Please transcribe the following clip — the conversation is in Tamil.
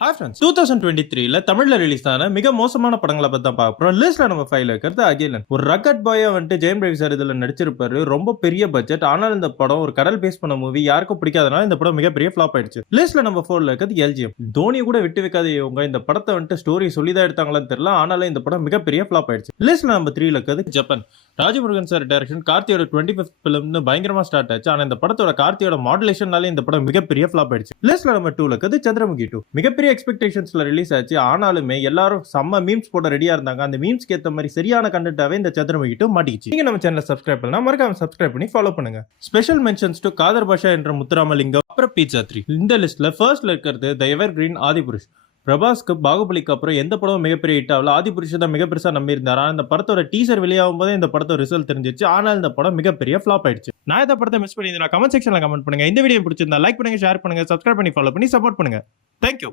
Hi friends, 2023ல தமிழ்ல ரிலீஸ் ஆன மிக மோசமான படங்களை பத்தி தான் பார்க்க போறோம். லிஸ்ட்ல நம்ம 5ல இருக்கிறது அகிலன். ஒரு ரக்கட் பாயா வந்துட்டு ஜெயம் ரவி சார் இதுல நடிச்சிருப்பாரு. ரொம்ப பெரிய பட்ஜெட். ஆனால் இந்த படம் ஒரு கடல் பேஸ் பண்ண மூவி. யாருக்கும் பிடிக்காதனால இந்த படம் மிகப்பெரிய ஃபிளாப் ஆயிடுச்சு. லிஸ்ட்ல நம்ம 4ல இருக்கிறது எல்ஜிஎம். தோனி கூட விட்டு வைக்காத இவங்க இந்த படத்தை வந்துட்டு ஸ்டோரி சொல்லிதான் எடுத்தாங்களான்னு தெரியல. ஆனாலும் இந்த படம் மிகப்பெரிய ஃபிளாப் ஆயிடுச்சு. லிஸ்ட்ல நம்ம 3ல இருக்கிறது ஜப்பான். ராஜமுருகன் சார் டைரக்ஷன் கார்த்தியோட 25th பிலிம்னு பயங்கரமா ஸ்டார்ட் ஆச்சு. ஆனா இந்த படத்தோட கார்த்தியோட மாடுலேஷனால இந்த படம் மிகப்பெரிய ஃபிளாப் ஆயிடுச்சு. லிஸ்ட்ல நம்ம 2ல இருக்கிறது சந்திரமுகி 2. மிகப்பெரிய எக்ஸ்பெக்டேஷன்ஸ்ல ரிலீஸ் ஆச்சு. ஆனாலுமே எல்லாரும் செம்ம மீம்ஸ் போட ரெடியா இருந்தாங்க. அந்த மீம்ஸ்க்கு ஏத்த மாதிரி சரியான கண்டென்ட்டாவே இந்த சந்திரமுகி 2 மாட்டிக்கிச்சு. நீங்க நம்ம சேனலை சப்ஸ்கிரைப் பண்ணா மறக்காம சப்ஸ்கிரைப் பண்ணி ஃபாலோ பண்ணுங்க. ஸ்பெஷல் மென்ஷன்ஸ் டு காதர் பாஷா என்ற முத்துராமலிங்கம், அப்புறம் பீட்சா 3. இந்த லிஸ்ட்ல ஃபர்ஸ்ட்ல இருக்கிறது தி எவர் கிரீன் ஆதிபுருஷ். பிரபாஸ்க்கு பாகுபலிக்கு அப்புறம் எந்த படமும் மிகப்பெரிய ஹிட் ஆகல. ஆதிபுருஷ் தான் மிக பெருசா நம்பி இருந்தாரு. இந்த படத்தோட டீசர் வெளியாகும் போதே இந்த படத்தோட ரிசல்ட் தெரிஞ்சிச்சு. ஆனால் இந்த படம் மிகப்பெரிய ஃபிளாப் ஆயிடுச்சு. நான் இந்த படத்தை மிஸ் பண்ணியிருந்தேன். கமெண்ட் செக்ஷன்ல கமெண்ட் பண்ணுங்க. இந்த வீடியோ பிடிச்சிருந்தா லைக் பண்ணுங்க, ஷேர் பண்ணுங்க, சப்ஸ்கிரைப் பண்ணி ஃபாலோ பண்ணி சப்போர்ட் பண்ணுங்க. தேங்க்யூ.